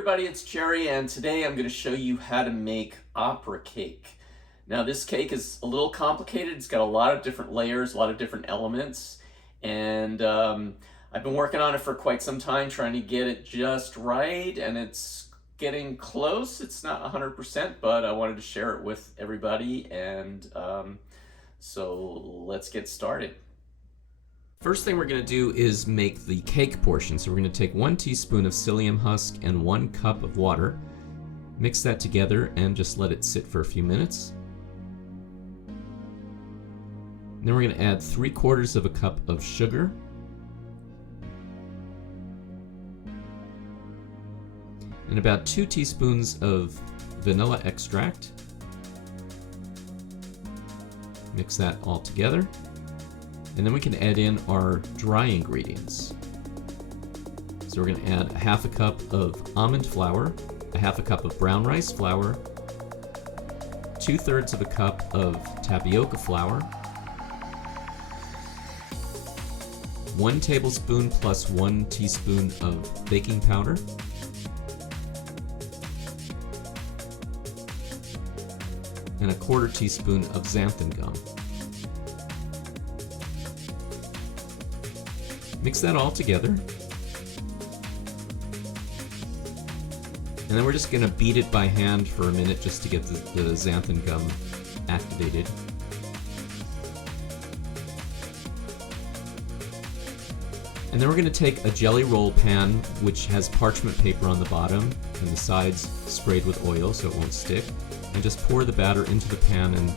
everybody, it's Jerry, and today I'm going to show you how to make opera cake. Now this cake is a little complicated. It's got a lot of different layers, a lot of different elements, and I've been working on it for quite some time trying to get it just right, and it's getting close. It's not 100%, but I wanted to share it with everybody, and so let's get started. First thing we're going to do is make the cake portion. So we're going to take 1 teaspoon of psyllium husk and 1 cup of water. Mix that together and just let it sit for a few minutes. And then we're going to add 3/4 of a cup of sugar. And about 2 teaspoons of vanilla extract. Mix that all together. And then we can add in our dry ingredients. So we're going to add 1/2 cup of almond flour, 1/2 cup of brown rice flour, 2/3 of a cup of tapioca flour, 1 tablespoon plus 1 teaspoon of baking powder, and 1/4 teaspoon of xanthan gum. Mix that all together. And then we're just going to beat it by hand for a minute just to get the xanthan gum activated. And then we're going to take a jelly roll pan which has parchment paper on the bottom and the sides sprayed with oil so it won't stick, and just pour the batter into the pan and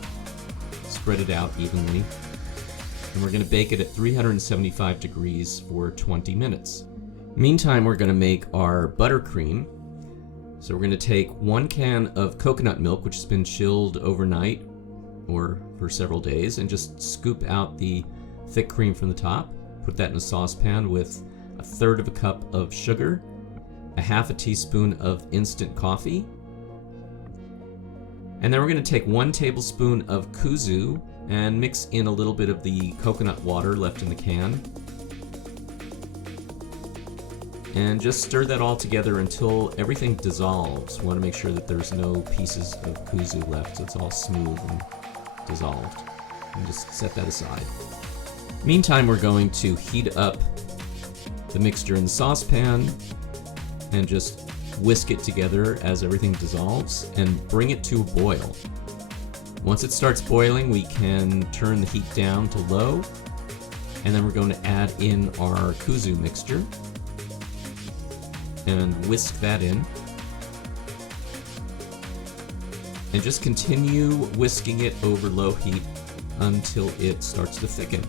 spread it out evenly. And we're going to bake it at 375 degrees for 20 minutes. Meantime, we're going to make our buttercream. So we're going to take 1 can of coconut milk, which has been chilled overnight or for several days, and just scoop out the thick cream from the top. Put that in a saucepan with 1/3 of a cup of sugar, 1/2 teaspoon of instant coffee, and then we're going to take 1 tablespoon of kuzu and mix in a little bit of the coconut water left in the can. And just stir that all together until everything dissolves. We want to make sure that there's no pieces of kuzu left, so it's all smooth and dissolved. And just set that aside. Meantime, we're going to heat up the mixture in the saucepan and just whisk it together as everything dissolves and bring it to a boil. Once it starts boiling, we can turn the heat down to low, and then we're going to add in our kuzu mixture and whisk that in. And just continue whisking it over low heat until it starts to thicken.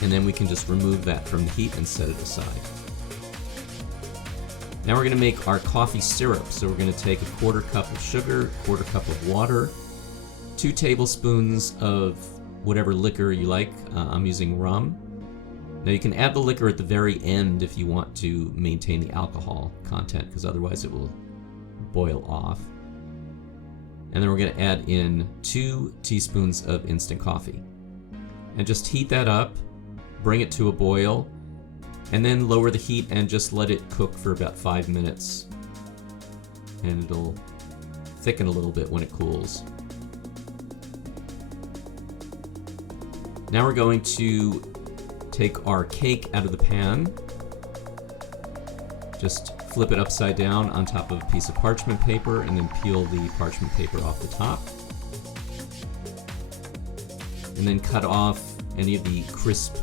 And then we can just remove that from the heat and set it aside. Now we're going to make our coffee syrup. So we're going to take 1/4 cup of sugar, 1/4 cup of water, 2 tablespoons of whatever liquor you like. I'm using rum. Now you can add the liquor at the very end if you want to maintain the alcohol content, because otherwise it will boil off. And then we're going to add in 2 teaspoons of instant coffee. And just heat that up, bring it to a boil, and then lower the heat and just let it cook for about 5 minutes. And it'll thicken a little bit when it cools. Now we're going to take our cake out of the pan. Just flip it upside down on top of a piece of parchment paper and then peel the parchment paper off the top. And then cut off any of the crisp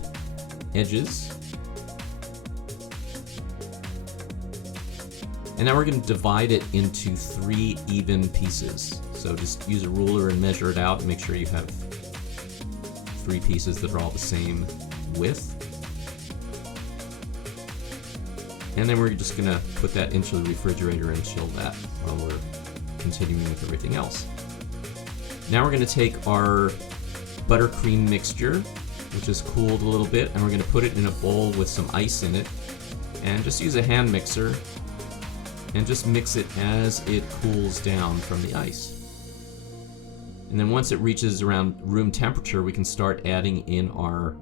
edges. And now we're going to divide it into 3 even pieces. So just use a ruler and measure it out and make sure you have 3 pieces that are all the same width. And then we're just going to put that into the refrigerator and chill that while we're continuing with everything else. Now we're going to take our buttercream mixture, which is cooled a little bit, and we're going to put it in a bowl with some ice in it. And just use a hand mixer and just mix it as it cools down from the ice. And then once it reaches around room temperature, we can start adding in our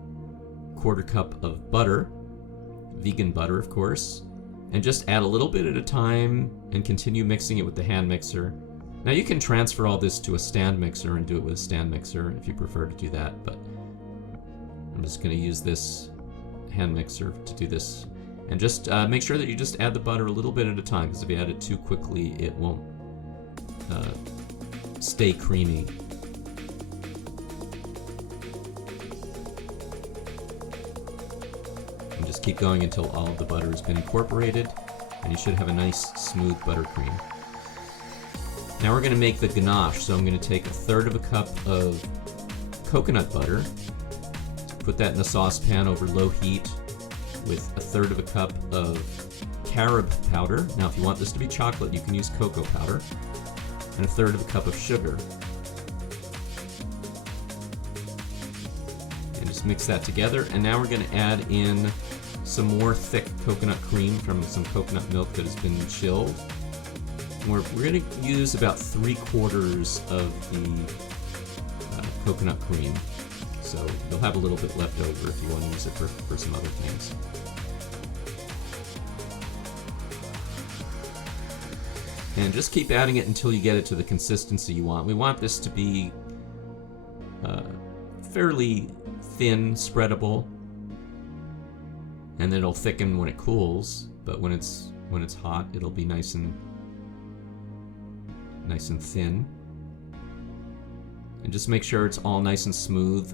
1/4 cup of butter. vegan butter, of course, and just add a little bit at a time and continue mixing it with the hand mixer. Now you can transfer all this to a stand mixer and do it with a stand mixer if you prefer to do that, but I'm just going to use this hand mixer to do this. And just make sure that you just add the butter a little bit at a time, because if you add it too quickly, it won't stay creamy. And just keep going until all of the butter has been incorporated, and you should have a nice smooth buttercream. Now we're going to make the ganache, so I'm going to take 1/3 cup of coconut butter, put that in a saucepan over low heat with 1/3 cup of carob powder. Now if you want this to be chocolate, you can use cocoa powder, and 1/3 cup of sugar. And just mix that together, and now we're going to add in some more thick coconut cream from some coconut milk that has been chilled. We're going to use about 3/4 of the coconut cream, so you'll have a little bit left over if you want to use it for some other things. And just keep adding it until you get it to the consistency you want. We want this to be fairly thin, spreadable, and then it'll thicken when it cools, but when it's hot, it'll be nice and thin. And just make sure it's all nice and smooth.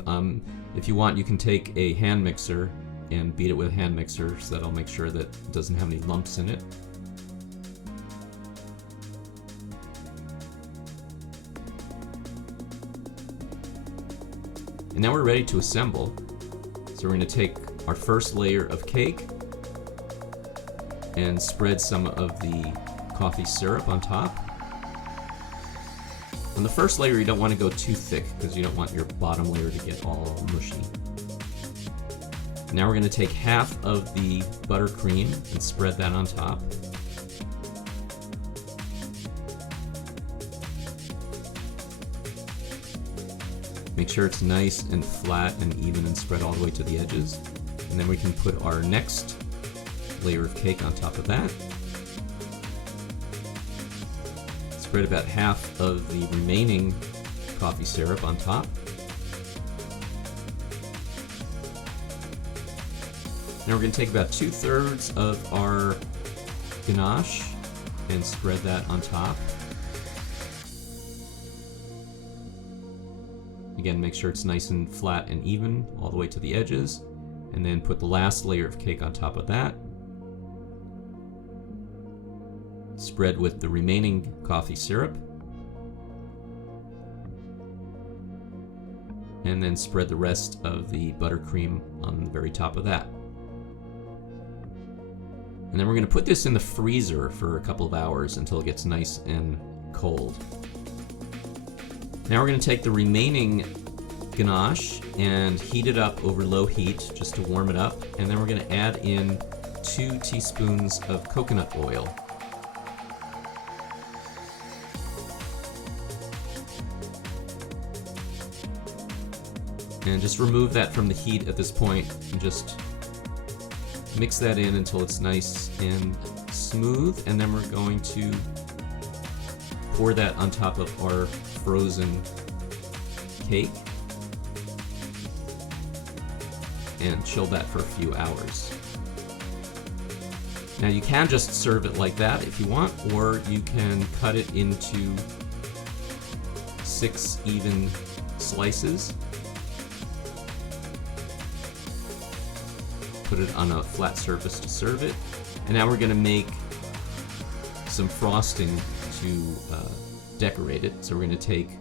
If you want, you can take a hand mixer and beat it with a hand mixer, so that'll make sure that it doesn't have any lumps in it. And now we're ready to assemble. So we're going to take our first layer of cake and spread some of the coffee syrup on top. On the first layer, you don't want to go too thick because you don't want your bottom layer to get all mushy. Now we're going to take half of the buttercream and spread that on top. Make sure it's nice and flat and even and spread all the way to the edges. And then we can put our next layer of cake on top of that. Spread about half of the remaining coffee syrup on top. Now we're going to take about 2/3 of our ganache and spread that on top. Again, make sure it's nice and flat and even all the way to the edges, and then put the last layer of cake on top of that. Spread with the remaining coffee syrup, and then spread the rest of the buttercream on the very top of that. And then we're going to put this in the freezer for a couple of hours until it gets nice and cold. Now we're going to take the remaining ganache and heat it up over low heat just to warm it up, and then we're going to add in 2 teaspoons of coconut oil. And just remove that from the heat at this point and just mix that in until it's nice and smooth, and then we're going to pour that on top of our frozen cake and chill that for a few hours. Now you can just serve it like that if you want, or you can cut it into 6 even slices. Put it on a flat surface to serve it. And now we're going to make some frosting to decorate it. So we're going to take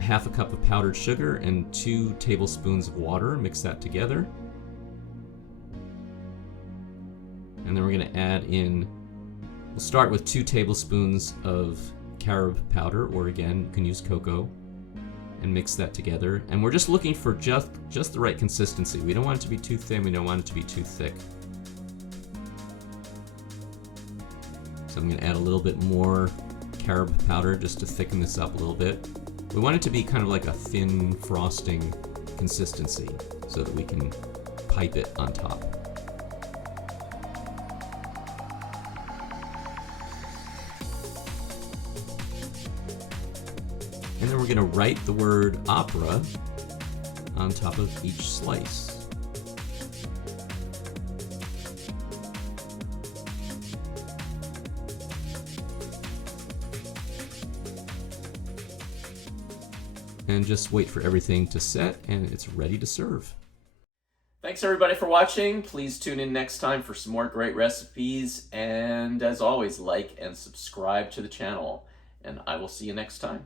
1/2 cup of powdered sugar and 2 tablespoons of water, mix that together. And then we're going to add in, we'll start with 2 tablespoons of carob powder, or again, you can use cocoa, and mix that together. And we're just looking for just the right consistency. We don't want it to be too thin, we don't want it to be too thick. So I'm going to add a little bit more carob powder just to thicken this up a little bit. We want it to be kind of like a thin frosting consistency so that we can pipe it on top. And then we're going to write the word opera on top of each slice. And just wait for everything to set, and it's ready to serve. Thanks everybody for watching. Please tune in next time for some more great recipes, and as always, like and subscribe to the channel, and I will see you next time.